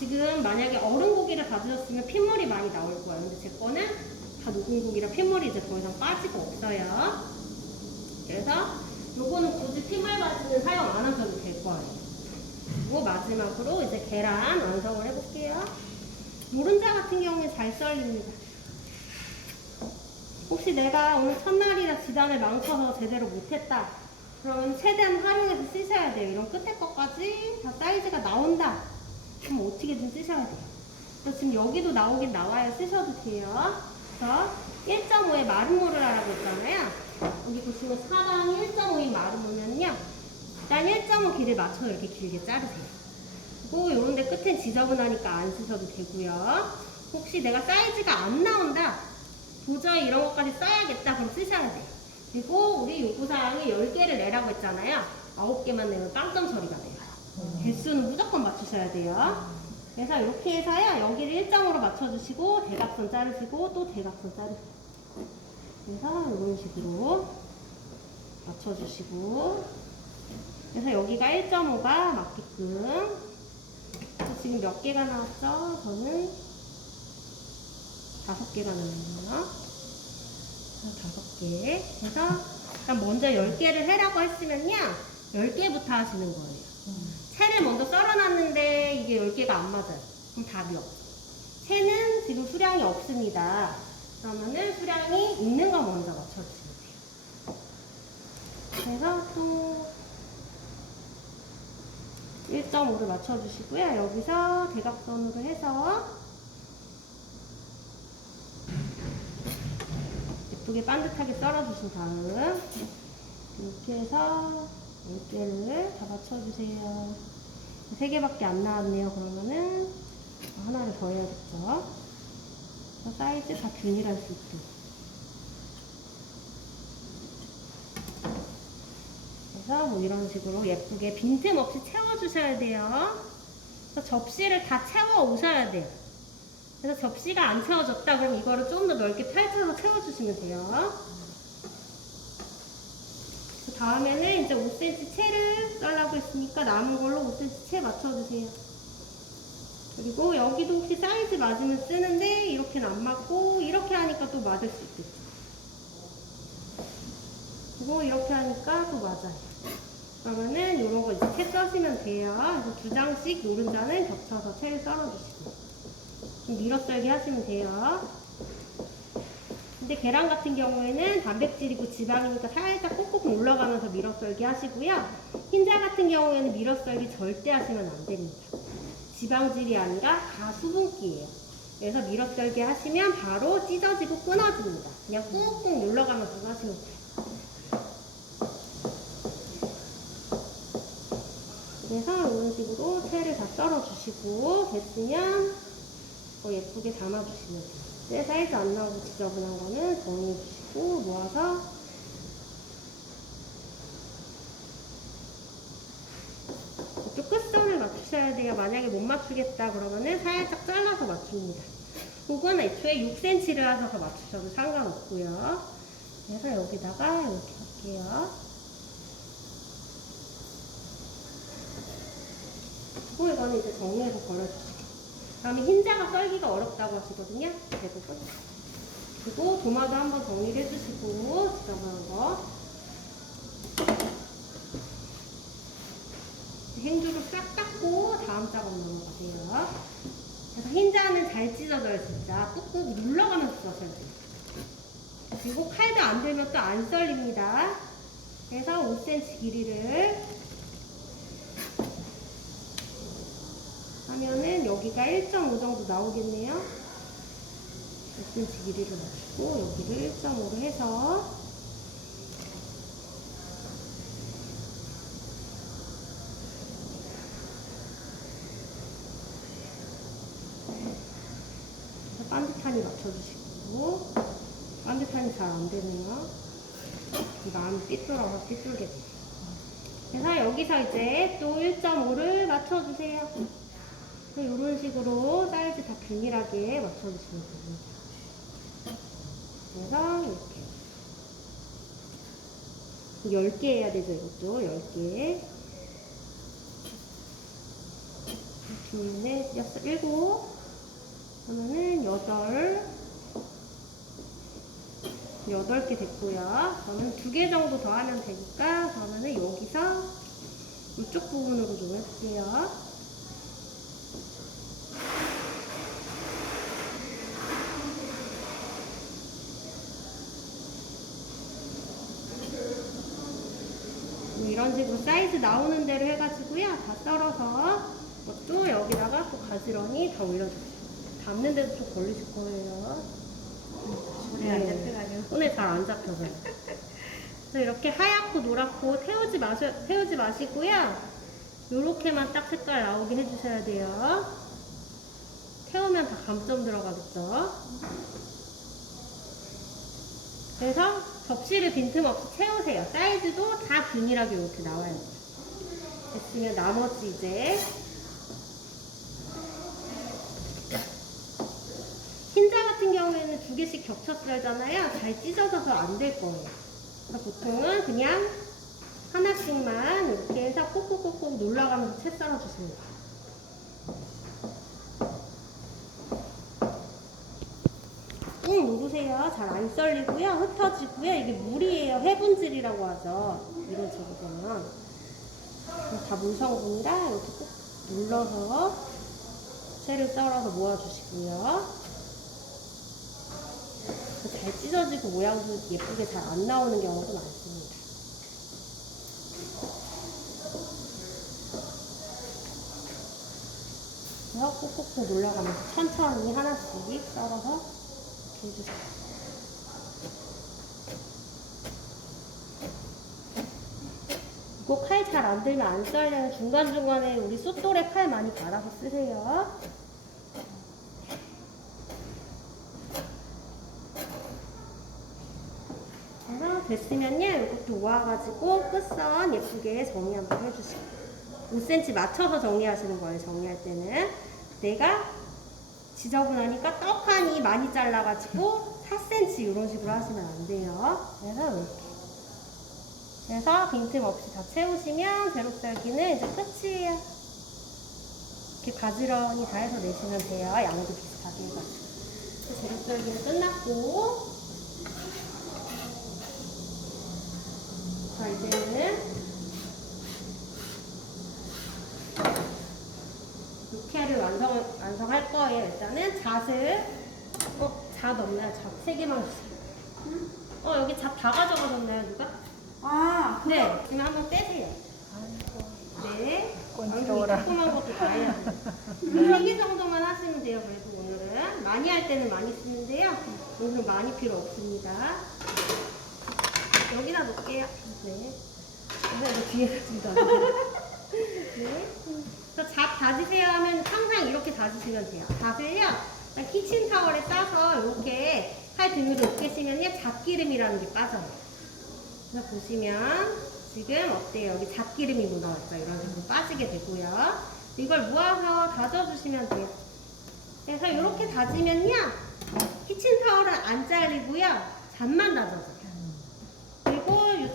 지금 만약에 얼은 고기를 가져왔으면 핏물이 많이 나올 거예요. 근데 제 거는 다 녹은 고기라 핏물이 이제 더 이상 빠지고 없어요. 그래서 요거는 굳이 핏물 바지는 사용 안 하셔도 될 거예요. 그리고 마지막으로 이제 계란 완성을 해볼게요. 노른자 같은 경우에 잘 썰립니다. 혹시 내가 오늘 첫날이라 지단을 망쳐서 제대로 못했다. 그러면 최대한 활용해서 쓰셔야 돼요. 이런 끝에 것까지 다 사이즈가 나온다. 그럼 어떻게든 쓰셔야 돼요. 그래서 지금 여기도 나오긴 나와야 쓰셔도 돼요. 그래서 1.5의 마른 모르라라고 있잖아요. 여기 보시면 4방 1.5인 마른 모면요. 일단 1.5 길을 맞춰서 이렇게 길게 자르세요. 그리고 요런 데 끝엔 지저분하니까 안 쓰셔도 되고요. 혹시 내가 사이즈가 안 나온다. 도저히 이런 것까지 써야겠다. 그럼 쓰셔야 돼요. 그리고 우리 요구사항이 10개를 내라고 했잖아요. 9개만 내면 빵점 처리가 돼요. 개수는 무조건 맞추셔야 돼요. 그래서 이렇게 해서요. 여기를 1점으로 맞춰주시고 대각선 자르시고 또 대각선 자르세요. 그래서 이런 식으로 맞춰주시고 그래서 여기가 1.5가 맞게끔 지금 몇 개가 나왔죠? 저는 다섯 개가 나왔네요. 다섯 개. 그래서 먼저 10개를 해라고 했으면요. 10개부터 하시는 거예요. 먼저 썰어놨는데 이게 10개가 안 맞아요. 그럼 답이 없어. 채는 지금 수량이 없습니다. 그러면은 수량이 있는 거 먼저 맞춰주시면 돼요. 그래서 또 1.5를 맞춰주시고요. 여기서 대각선으로 해서 예쁘게 반듯하게 썰어주신 다음 이렇게 해서 10개를 다 맞춰주세요. 3개밖에 안 나왔네요. 그러면은 하나를 더 해야겠죠. 사이즈 다 균일할 수 있도록. 그래서 뭐 이런 식으로 예쁘게 빈틈 없이 채워주셔야 돼요. 그래서 접시를 다 채워 오셔야 돼요. 그래서 접시가 안 채워졌다 그럼 이거를 좀 더 넓게 펼쳐서 채워주시면 돼요. 그 다음에는 이제 5cm 채를 썰라고 했으니까 남은 걸로 5cm 채 맞춰주세요. 그리고 여기도 혹시 사이즈 맞으면 쓰는데 이렇게는 안 맞고 이렇게 하니까 또 맞을 수 있겠죠. 그리고 이렇게 하니까 또 맞아요. 그러면은 이런 거 이제 채 써시면 돼요. 그래서 두 장씩 노른자는 겹쳐서 채를 썰어주시고 밀어 썰기 하시면 돼요. 근데 계란 같은 경우에는 단백질이고 지방이니까 살짝 꾹꾹 눌러가면서 밀어 썰기 하시고요. 흰자 같은 경우에는 밀어 썰기 절대 하시면 안 됩니다. 지방질이 아니라 다 수분기예요. 그래서 밀어 썰기 하시면 바로 찢어지고 끊어집니다. 그냥 꾹꾹 눌러가면서 하시면 돼요. 그래서 이런 식으로 채를 다 썰어주시고 됐으면 더 예쁘게 담아주시면 돼요. 내 사이즈 안 나오고 지저분한 거는 정리해 주시고 모아서 이쪽 끝선을 맞추셔야 돼요. 만약에 못 맞추겠다 그러면은 살짝 잘라서 맞춥니다. 혹은 애초에 6cm를 하셔서 맞추셔도 상관없고요. 그래서 여기다가 이렇게 할게요. 그리고 이거는 이제 정리해서 버려주시고 다음에 흰자가 썰기가 어렵다고 하시거든요. 대부분. 그리고 도마도 한번 정리를 해주시고 지저분한 거 행주를 싹 닦고 다음 작업 넘어가세요. 그래서 흰자는 잘 찢어져요 진짜 꾹꾹 눌러가면서 써셔야 돼요. 그리고 칼도 안 들면 또 안 썰립니다. 그래서 5cm 길이를 하면은 여기가 1.5 정도 나오겠네요. 5cm 길이를 맞추고 여기를 1.5로 해서 반듯하니 맞춰주시고 반듯하니 잘 안 되네요. 마음이 삐뚤어서 삐뚤게 돼요. 그래서 여기서 이제 또 1.5를 맞춰주세요. 이런 식으로 사이즈 다 균일하게 맞춰주시면 됩니다. 그래서 이렇게 10개 해야 되죠, 이것도 10개. 이렇게 둘, 넷, 여섯, 일곱. 그러면은 여덟. 여덟 개 됐고요. 저는 두개 정도 더 하면 되니까 그러면은 여기서 이쪽 부분으로 좀 해볼게요. 뭐 이런 식으로 사이즈 나오는 대로 해가지고요. 다 썰어서 또 여기다가 또 가지런히 다 올려주세요. 담는 데도 좀 걸리실 거예요. 손에 안 네. 잡혀가지고. 손에 잘안 잡혀서요. 그래서 이렇게 하얗고 노랗고 태우지 마셔, 태우지 마시고요. 요렇게만 딱 색깔 나오게 해주셔야 돼요. 태우면 다 감점 들어가겠죠. 그래서 접시를 빈틈없이 채우세요. 사이즈도 다 균일하게 이렇게 나와야 돼요. 됐으면 나머지 이제 흰자 같은 경우에는 두 개씩 겹쳐 썰잖아요. 잘 찢어져서 안 될 거예요. 그래서 보통은 그냥 하나씩만 이렇게 해서 꼭꼭꼭꼭 눌러가면서 채 썰어주세요. 꾹 누르세요. 잘 안 썰리고요. 흩어지고요. 이게 물이에요. 해분질이라고 하죠. 이런 식으로 보면. 다 물성분이라 이렇게 꾹 눌러서 채를 썰어서 모아주시고요. 잘 찢어지고 모양도 예쁘게 잘 안 나오는 경우도 많습니다. 꾹꾹꾹 눌러가면서 천천히 하나씩 썰어서 해주세요. 이거 칼 잘 안 들면 안 썰려면 중간중간에 우리 쏘돌에 칼 많이 갈아서 쓰세요. 됐으면요 이것도 모아가지고 끝선 예쁘게 정리 한번 해주시고 5cm 맞춰서 정리하시는 거예요 정리할 때는 내가 지저분하니까 떡하니 많이 잘라가지고 4cm 이런 식으로 하시면 안 돼요. 그래서 이렇게. 그래서 빈틈없이 다 채우시면 제육썰기는 이제 끝이에요. 이렇게 가지런히 다 해서 내시면 돼요. 양도 비슷하게 해가지고. 제육썰기는 끝났고. 자, 이제는 육회를 완성, 완성할 거예요. 일단은 잣을, 어, 잣 없나요? 잣세 개만 주세요. 어, 여기 잣 다 가져가셨나요, 누가? 아, 네. 그럼 한번 빼세요. 네. 꼰지러워라. 조그만 것도 다 해야 돼요. 세개 정도만 하시면 돼요, 그래도 오늘은. 많이 할 때는 많이 쓰는데요. 오늘은 많이 필요 없습니다. 여기다 놓을게요. 네. 근데 이거 뒤에다 좀 놔둬. 네. 그래서 잣 다지세요 하면 항상 이렇게 다지시면 돼요. 일단 키친타월에 싸서 이렇게 팔 등으로 으깨시면요, 잣기름이라는 게 빠져요. 그래서 보시면 지금 어때요? 여기 잣기름이 묻어왔죠? 이런 식으로 빠지게 되고요. 이걸 모아서 다져주시면 돼요. 그래서 이렇게 다지면요, 키친타월은 안 잘리고요, 잣만 다져져요.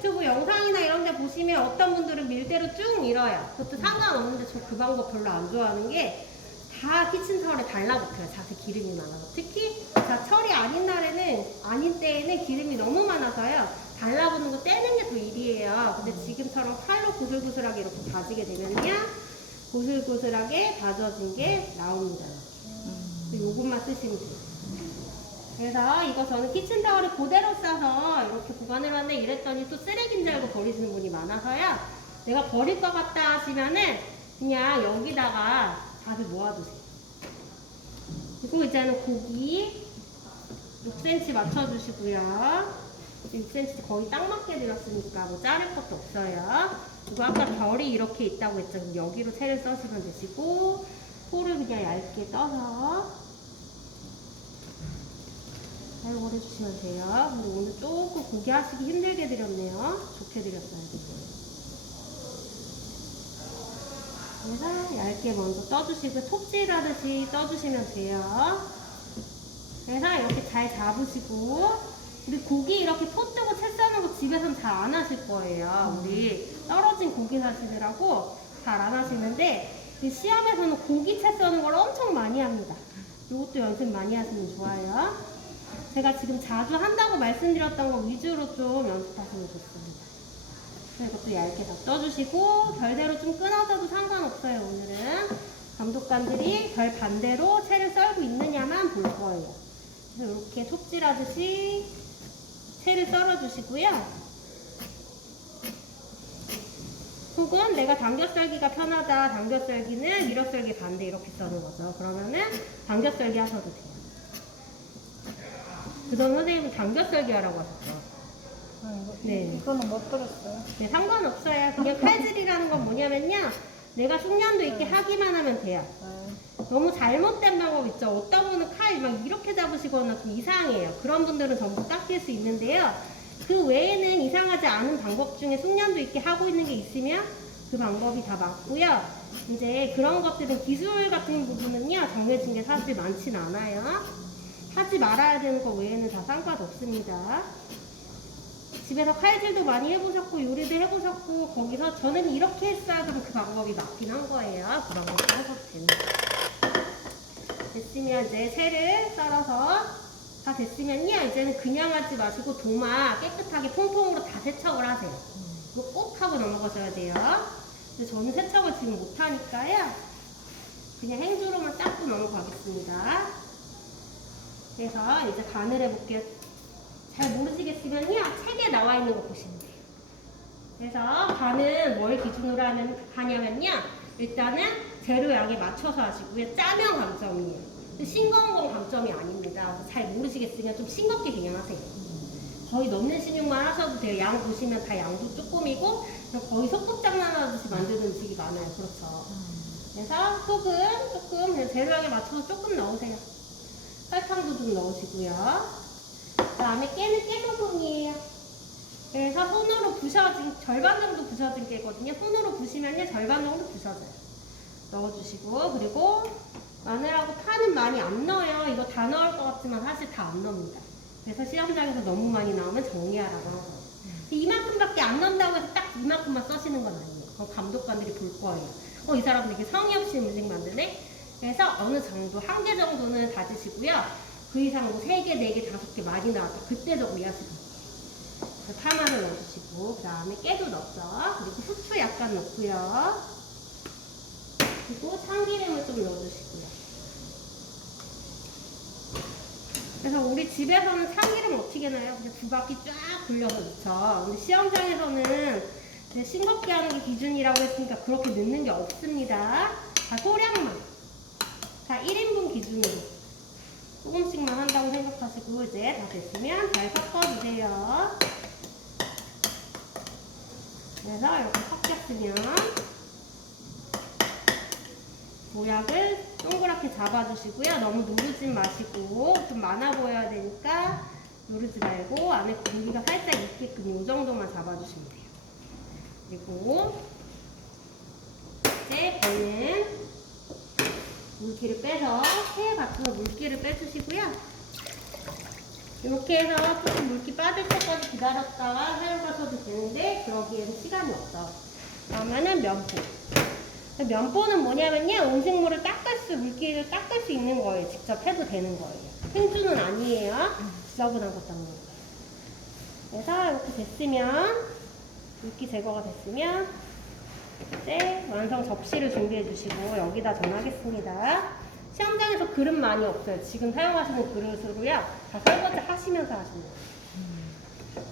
유튜브 영상이나 이런 데 보시면 어떤 분들은 밀대로 쭉 밀어요. 그것도 상관없는데 저 그 방법 별로 안 좋아하는 게 다 키친타월에 달라붙어요. 잣에 기름이 많아서. 특히 자, 철이 아닌 날에는, 아닌 때에는 기름이 너무 많아서요. 달라붙는 거 떼는 게 더 일이에요. 근데 지금처럼 칼로 고슬고슬하게 이렇게 다지게 되면요. 고슬고슬하게 다져진 게 나옵니다. 그래서 요것만 쓰시면 돼요. 그래서 이거 저는 키친타월을 그대로 싸서 이렇게 보관을 하는데 이랬더니 또 쓰레기인 줄 알고 버리시는 분이 많아서요. 내가 버릴 것 같다 하시면은 그냥 여기다가 밥을 모아두세요. 그리고 이제는 고기 6cm 맞춰주시고요. 6cm 거의 딱 맞게 들었으니까 뭐 자를 것도 없어요. 그리고 아까 별이 이렇게 있다고 했죠. 여기로 채를 써시면 되시고 포를 그냥 얇게 떠서 사용을 해주시면 돼요. 근데 오늘 조금 고기 하시기 힘들게 드렸네요. 좋게 드렸어야 되고. 그래서 얇게 먼저 떠주시고 톱질하듯이 떠주시면 돼요. 그래서 이렇게 잘 잡으시고 우리 고기 이렇게 포 뜨고 채 싸는 거 집에서는 잘 안 하실 거예요. 우리 떨어진 고기 사시느라고 잘 안 하시는데 이 시험에서는 고기 채 써는 걸 엄청 많이 합니다. 이것도 연습 많이 하시면 좋아요. 제가 지금 자주 한다고 말씀드렸던 거 위주로 좀 연습하시면 좋습니다. 이것도 얇게 다 떠주시고 별대로 좀 끊어져도 상관없어요 오늘은. 감독관들이 별 반대로 채를 썰고 있느냐만 볼 거예요. 그래서 이렇게 속질하듯이 채를 썰어주시고요. 혹은 내가 당겨썰기가 편하다 당겨썰기는 밀어썰기 반대 이렇게 써는 거죠. 그러면은 당겨썰기 하셔도 돼요 그전 선생님은 당겨썰기 하라고 하셨죠 아, 네. 이거는 못 들었어요. 네, 상관없어요. 그냥 칼질이라는 건 뭐냐면요. 내가 숙련도 있게 하기만 하면 돼요. 네. 너무 잘못된 방법 있죠. 어떤 분은 칼 막 이렇게 잡으시거나 좀 이상해요. 그런 분들은 전부 깎일 수 있는데요. 그 외에는 이상하지 않은 방법 중에 숙련도 있게 하고 있는 게 있으면 그 방법이 다 맞고요. 이제 그런 것들은 기술 같은 부분은요. 정해진 게 사실 많진 않아요. 하지 말아야 되는 거 외에는 다 상관없습니다. 집에서 칼질도 많이 해보셨고 요리도 해보셨고 거기서 저는 이렇게 그럼 그 방법이 맞긴 한 거예요. 그 방법도 하셔도 됩니다. 됐으면 이제 새를 썰어서 다 됐으면요 이제는 그냥 하지 마시고 도마 깨끗하게 통통으로 다 세척을 하세요. 이거 꼭 하고 넘어가셔야 돼요. 근데 저는 세척을 지금 못하니까요. 그냥 행주로만 닦고 넘어가겠습니다. 그래서 이제 간을 해볼게요. 잘 모르시겠으면요 책에 나와 있는 거 보시면 돼요. 그래서 간은 뭘 기준으로 하면 하냐면요 일단은 재료 양에 맞춰서 하시고요 짜면 감점이에요. 싱거운 건 감점이 아닙니다. 잘 모르시겠으면 좀 싱겁게 그냥 하세요. 거의 넣는 식육만 하셔도 돼요. 양 보시면 다 양도 조금이고 거의 소꿉장난 하듯이 만드는 음식이 많아요. 그렇죠. 그래서 소금 조금 그냥 재료량에 맞춰서 조금 넣으세요. 설탕도 좀 넣으시고요. 그 다음에 깨는 깨소금이에요. 그래서 손으로 부셔진 절반 정도 부셔진 깨거든요. 손으로 부시면요 절반 정도 부셔져요. 넣어주시고 그리고 마늘하고 파는 많이 안 넣어요. 이거 다 넣을 것 같지만 사실 다 안 넣습니다. 그래서 시험장에서 너무 많이 나오면 정리하라고. 근데 이만큼밖에 안 넣는다고 해서 딱 이만큼만 써시는 건 아니에요. 그럼 감독관들이 볼 거예요. 어, 이 사람 되게 성의 없이 음식 만드네? 그래서 어느 정도, 한 개 정도는 다지시고요. 그 이상 뭐세 개, 네 개, 다섯 개 많이 나왔다. 그때 돼요. 그래서 파마늘 넣어주시고, 그 다음에 깨도 넣었죠. 그리고 후추 약간 넣고요. 그리고 참기름을 좀 넣어주시고요. 그래서 우리 집에서는 참기름 어떻게 넣어요? 그냥 두 바퀴 쫙 돌려서 넣죠. 근데 시험장에서는 싱겁게 하는 게 기준이라고 했으니까 그렇게 넣는 게 없습니다. 다 소량만. 다 1인분 기준으로. 조금씩만 한다고 생각하시고 이제 다 됐으면 잘 섞어주세요. 그래서 이렇게 섞였으면 모양을 동그랗게 잡아주시고요. 너무 누르진 마시고 좀 많아 보여야 되니까 누르지 말고 안에 공기가 살짝 있게끔 이 정도만 잡아주시면 돼요. 그리고 이제 배는 물기를 빼서 새에 받쳐서 물기를 빼주시고요. 이렇게 해서 조금 물기 빠질 때까지 기다렸다가 사용하셔도 되는데 그러기에는 시간이 없어. 그러면은 면포. 면보는 뭐냐면요 음식물을 닦을 수 물기를 닦을 수 있는 거예요 직접 해도 되는 거예요 생주는 아니에요 지저분한 것 닦는 거예요 그래서 이렇게 됐으면 물기 제거가 됐으면 이제 완성 접시를 준비해 주시고 여기다 전하겠습니다. 시험장에서 그릇 많이 없어요. 지금 사용하시는 그릇으로요. 다 설거지 하시면서 하시면 돼요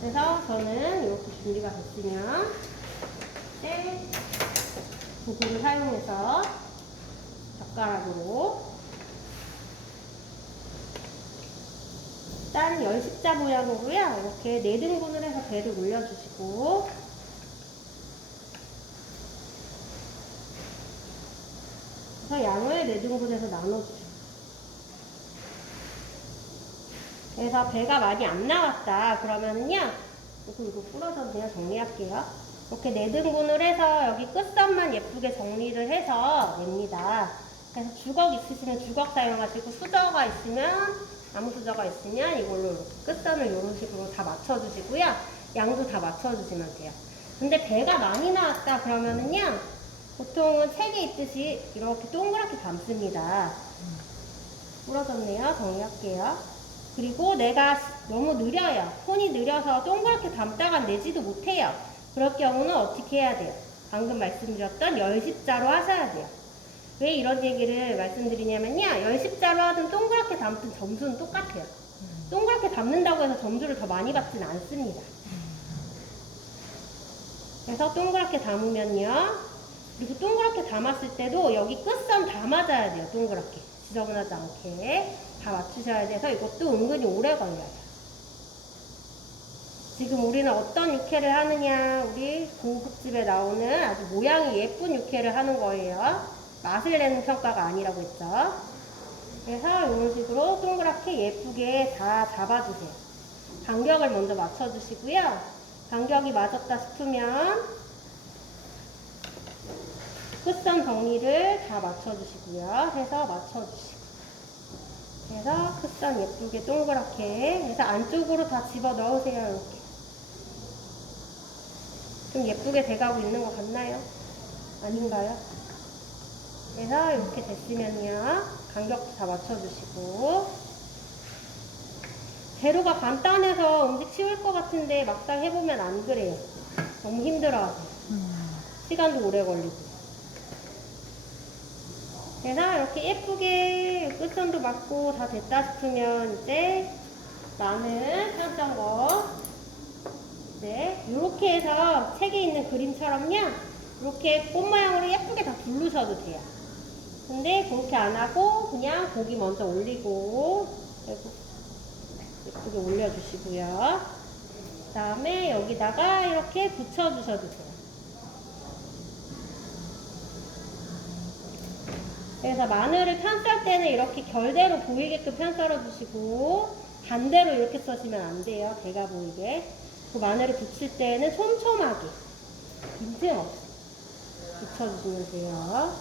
그래서 저는 이렇게 준비가 됐으면 이제 도구를 사용해서 젓가락으로 일단 열십자 모양으로요. 이렇게 네 등분을 해서 배를 올려주시고 그래서 양을 네 등분해서 나눠주시고 그래서 배가 많이 안 나왔다 그러면은요 이거 이거 부러져도 그냥 정리할게요 이렇게 네 등분을 해서 여기 끝선만 예쁘게 정리를 해서 냅니다. 그래서 주걱 있으시면 주걱 사용하시고 수저가 있으면 아무 수저가 있으면 이걸로 끝선을 이런 식으로 다 맞춰주시고요. 양도 다 맞춰주시면 돼요. 근데 배가 많이 나왔다 그러면은요 보통은 책에 있듯이 이렇게 동그랗게 담습니다. 부러졌네요. 정리할게요. 그리고 내가 너무 느려요. 손이 느려서 동그랗게 담다가 내지도 못해요. 그럴 경우는 어떻게 해야 돼요? 방금 말씀드렸던 열십자로 하셔야 돼요. 왜 이런 얘기를 말씀드리냐면요. 열십자로 하든 동그랗게 담든 점수는 똑같아요. 동그랗게 담는다고 해서 점수를 더 많이 받지는 않습니다. 그래서 동그랗게 담으면요. 그리고 동그랗게 담았을 때도 여기 끝선 다 맞아야 돼요. 동그랗게. 지저분하지 않게. 다 맞추셔야 돼서 이것도 은근히 오래 걸려요. 지금 우리는 어떤 육회를 하느냐. 우리 공부집에 나오는 아주 모양이 예쁜 육회를 하는 거예요. 맛을 내는 평가가 아니라고 했죠. 그래서 이런 식으로 동그랗게 예쁘게 다 잡아주세요. 간격을 먼저 맞춰주시고요. 간격이 맞았다 싶으면 끝선 정리를 다 맞춰주시고요. 해서 맞춰주시고. 그래서 끝선 예쁘게 동그랗게 해서 안쪽으로 다 집어 넣으세요. 이렇게. 좀 예쁘게 돼가고 있는 것 같나요? 아닌가요? 그래서 이렇게 됐으면요. 간격도 다 맞춰주시고. 재료가 간단해서 음식 쉬울 것 같은데 막상 해보면 안 그래요. 너무 힘들어하세요. 시간도 오래 걸리고. 그래서 이렇게 예쁘게 끝선도 맞고 다 됐다 싶으면 이제 마늘 펴던 거 네, 이렇게 해서 책에 있는 그림처럼요. 이렇게 꽃 모양으로 예쁘게 다 두르셔도 돼요. 근데 그렇게 안 하고 그냥 고기 먼저 올리고 예쁘게 올려주시고요. 그 다음에 여기다가 이렇게 붙여주셔도 돼요 그래서 마늘을 편 썰 때는 이렇게 결대로 보이게끔 편 썰어 주시고 반대로 이렇게 써시면 안 돼요. 대가 보이게. 그 마늘을 붙일 때는 촘촘하게 빈틈 없이 붙여주시면 돼요.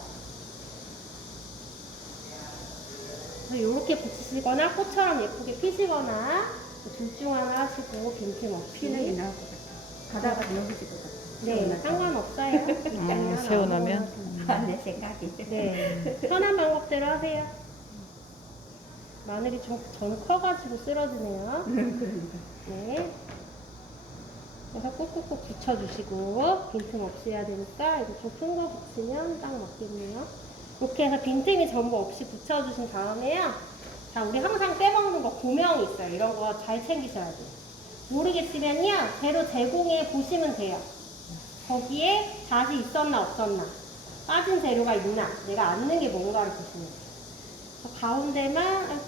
그래서 이렇게 붙이시거나 꽃처럼 예쁘게 피시거나 둘 중 하나 하시고 빈틈 없이 피는 게 나을 것 같아. 가다가 넘어질 것 같아. 네, 상관없어요. 음, 세워놓으면? 아, 내 생각이. 네, 편한 방법대로 하세요. 마늘이 좀, 저는 커가지고 쓰러지네요. 네. 그래서 꾹꾹꾹 붙여주시고, 빈틈 없이 해야 되니까, 이거 좀큰 거 붙이면 딱 맞겠네요. 이렇게 해서 빈틈이 전부 없이 붙여주신 다음에요. 자, 우리 항상 빼먹는 거 고명이 있어요. 이런 거 잘 챙기셔야 돼요. 모르겠으면요, 재료 제공해 보시면 돼요. 거기에 잣이 있었나 없었나, 빠진 재료가 있나, 내가 안 넣은 게 뭔가를 보시면 돼요. 그래서 가운데만,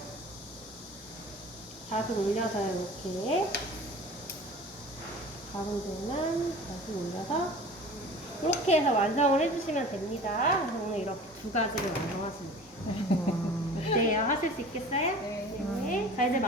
잣을 올려서요, 이렇게. 가운데만 잣을 올려서, 이렇게 해서 완성을 해주시면 됩니다. 오늘 이렇게 두 가지를 완성하시면 돼요. 어때요? 하실 수 있겠어요? 네. 자, 이제